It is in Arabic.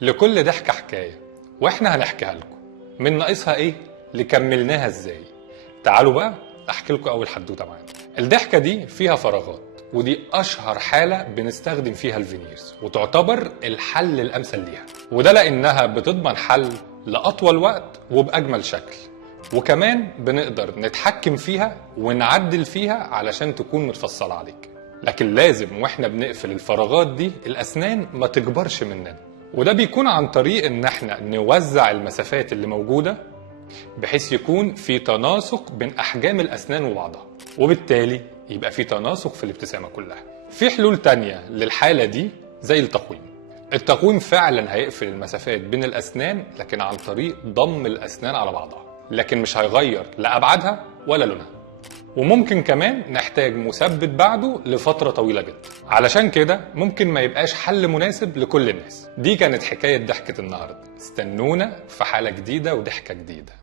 لكل ضحكة حكاية، واحنا هنحكيها لكم. من ناقصها ايه لكملناها ازاي. تعالوا بقى احكي لكم اول حدوته معانا. الضحكة دي فيها فراغات، ودي اشهر حالة بنستخدم فيها الفينيرز، وتعتبر الحل الامثل ليها. وده لانها بتضمن حل لاطول وقت وباجمل شكل، وكمان بنقدر نتحكم فيها ونعدل فيها علشان تكون متفصلة عليك. لكن لازم واحنا بنقفل الفراغات دي الاسنان ما تكبرش مننا، وده بيكون عن طريق ان احنا نوزع المسافات اللي موجودة بحيث يكون في تناسق بين احجام الاسنان وبعضها، وبالتالي يبقى في تناسق في الابتسامة كلها. في حلول تانية للحالة دي زي التقويم. التقويم فعلا هيقفل المسافات بين الاسنان، لكن عن طريق ضم الاسنان على بعضها، لكن مش هيغير لا ابعادها ولا لونها. وممكن كمان نحتاج مثبت بعده لفترة طويلة جدا، علشان كده ممكن ما يبقاش حل مناسب لكل الناس. دي كانت حكاية ضحكة النهاردة، استنونا في حالة جديدة وضحكة جديدة.